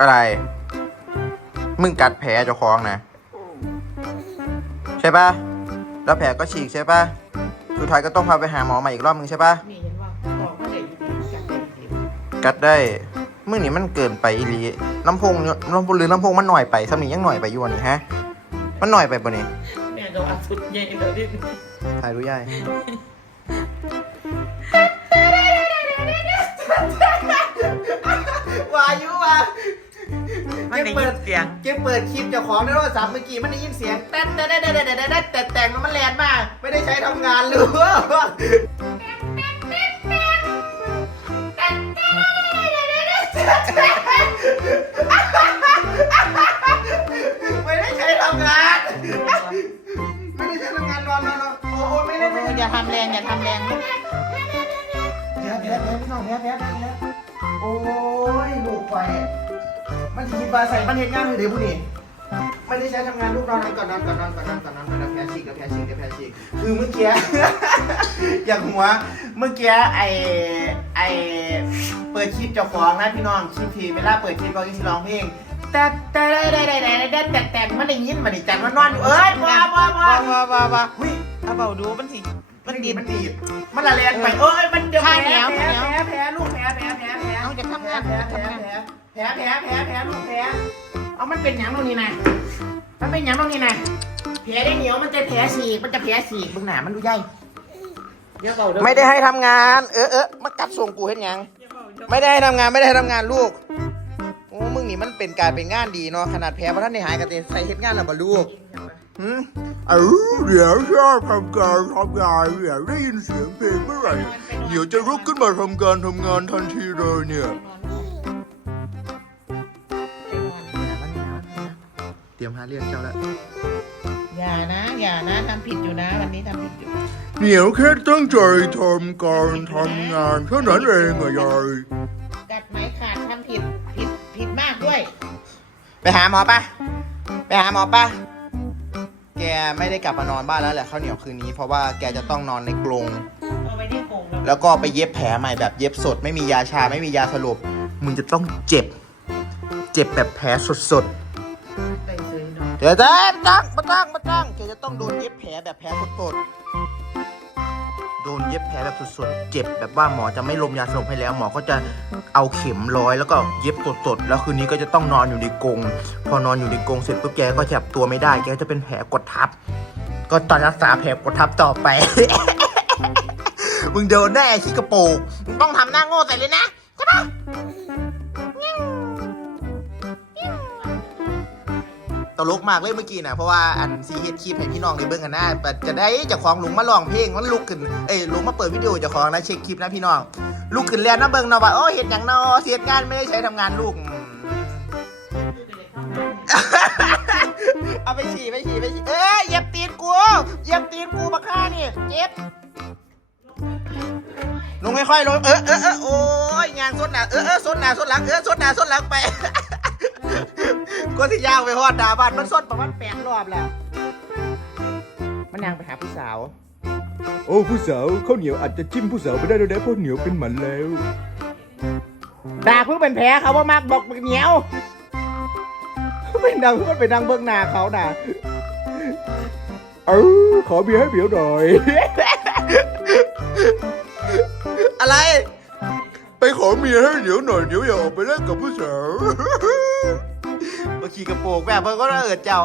อะไร มึงกัดแผลเจ้าของนะ ใช่ปะแล้วแผลก็ฉีกใช่ปะสุดท้ายก็ต้องพาไปหาหมอใหม่อีกรอบนึงใช่ปะนี่เห็นว่าบอกว่าเด็กกัดเด็กดีกัดได้ มึงนี่มันเกินไปอีหลีลำโพงนี่ยลำโพงหรือลำโพงมันหน่อยไปสำนียังหน่อยไปอยู่วันนี้ฮะ มันหน่อยไปปะนี่แม่ก็ว่าสุดใหญ่เลยดิถ่ายรู้ย่ายวายุว่ะมัน ได้ยินเสียงเก็บเปิดคลิปเจ้าของในโทรศัพท์เมื่อกี้มันได้ยินเสียงแต่แต่แต่แต่แต่แต่แต่แต่งแล้วมันแลนมากไม่ได้ใช้ทำงานหรือว่าไม่ได้ใช้ทำงาน ไม่ได้ใช้ทำงานนอนนอนโอ้โหไม่ได้ไม่ได้อย่าทำแรงอย่าทำแรงแพ้แพ้แพ้พี่น้องแพ้แพ้แพ้แพ้โอ้ยลูกไฟ มันฉีดบาใส่มันเห็นงานเลยเดี๋ยวผู้นี้ไม่ได้ใช้ทำงานลูกนอนนอนก่อนนอนก่อนนอนก่อนนอนก่อนนอนก่อนแล้วแพ้ฉีกแล้วแพ้ฉีกแล้วแพ้ฉีกคือเมื่อกี้อย่างหัวเมื่อกี้ไอไอเปิดคลิปเจ้าของนะพี่น้องคลิปทีเวลาเปิดคลิปเราจะร้องเพลงแต่แต่ได้ได้ได้ได้ได้แต่แต่มันได้ยินมันได้จัดมันนอนอยู่เอ้ยบ้าบ้าบ้าบ้าบ้าบ้าหุ้ยเอาเบาดูมันสิมันดีมันดีมันละเลนไปเอ้ยมันจะแพ้งเหนียวแพ้แพ้แพ้ลูกแพ้แพ้แพ้แพ้เอาจะทำงานแพ้แพ้ แพ้แพ้แพ้แพ้แพ้ลูกแพ้เอามันเป็นหยังตรงนี้นะมันเป็นหยังตรงนี้นะแผลได้เหนียวมันจะแผลฉีกมันจะแผลฉีกมึงหนามันดูใหญ่เดี๋ยวเบาเด้อไม่ได้ให้ทำงาน เออเออมากัดส่งกูเห็นยังไม่ได้ให้ทำงานไม่ได้ให้ทำงานลูก โอ้มึงนี่มันเป็นการเป็นงานดีเนาะขนาดแพ้พระท่านในหายกันเต็ใส่เฮ็ดงานแล้วบ่ลูกหืมเออเดี๋ยวชอบทำการทำงานเดี๋ยวได้ยินเสียงเพลงเมื่อไหร่เดี๋ยวจะลุกขึ้นมาทำการทำงานทันทีเลยเนี่ย เตรียมหาเรื่องเจ้าแล้วอย่านะอย่านะทำผิดอยู่นะวันนี้ทำผิดอยู่เดี๋ยวแค่ตั้งใจทำการทำงานเท่านั้นเองอะยายกัดไม้ขาดทำผิดผิดผิดมากด้วย ไปหาหมอปะไปหาหมอปะแกไม่ได้กลับมานอนบ้านแล้วแหละข้าวเหนียวคืนนี้ เพราะว่าแกจะต้องนอนในกรงเอาไปที่กรงแล้วแล้วก็ไปเย็บแผลใหม่แบบเย็บสด ไม่มียาชาไม่มียาสลบมึงจะต้องเจ็บ เจ็บแบบแผลสดไปซื้อ เนาะๆเดี๋ยวจะมาตั้งมาตั้งมาตั้งแกจะต้องโดนเย็บแผลแบบแผลสดๆโดนเย็บแผลแบบสดๆ เจ็บแบบว่าหมอจะไม่ลมยาสลบให้แล้ว หมอก็จะเอาเข็มร้อยแล้วก็เย็บสดๆ แล้วคืนนี้ก็จะต้องนอนอยู่ในกรง พอนอนอยู่ในกรงเสร็จปุ๊บแกก็จับตัวไม่ได้ แกจะเป็นแผลกดทับ ก็ตอนรักษาแผลกดทับต่อไป มึงโดนแน่ชิกระโปงมึงต้องทำหน้าโง่ใส่เลยนะใช่ปะ ตลกมากเลยเมื่อกี้นะเพราะว่าอันซีเฮดคลิปให้พี่น้องได้เบิ่งกันหนะแต่จะได้จะคลองลุงมาลองเพลงมันลุกขึ้นเอ้ยลุงมาเปิดวิดีโอจะคลองนะเช็คคลิปนะพี่น้องลุกขึ้นแล้วนะเบิ่งเนาะว่าโอ้เห็นอย่างเนอเสียงานไม่ได้ใช้ทำงานลูกเอาไปฉี่ไปฉี่ไปฉี่เอ้ยเหยียบตีนกูเหยียบตีนกูบักฆ่านี่เจ็บลงค่อยๆลงเออเออเออโอ้ยยางส้นหนาเออเออส้นหนาส้นหลังเออส้นหนาส้นหลังไป ก็สิยางไปฮอดดาบ้านมันส้นประมาณแปดรอบแล้ว มันยางไปหาผู้สาว โอ้ผู้สาวข้าวเหนียวอาจจะจิ้มผู้สาวไม่ได้แล้วนะเพราะเหนียวเป็นหมันแล้ว ด่าเพิ่งเป็นแผลเขาว่ามากบอกเหนียว เป็นดังเพื่อนเป็นดังเบื้องหน้าเขาน่ะเออขอเบียร์ให้เหมียวหน่อย อะไร ไปขอเมียให้เหนียวหน่อยเดี๋ยวอย่าออกไปเล่นกับผู้สาวมา ขี่กระโปงแบบเพิ่นก็เอิดเจ้า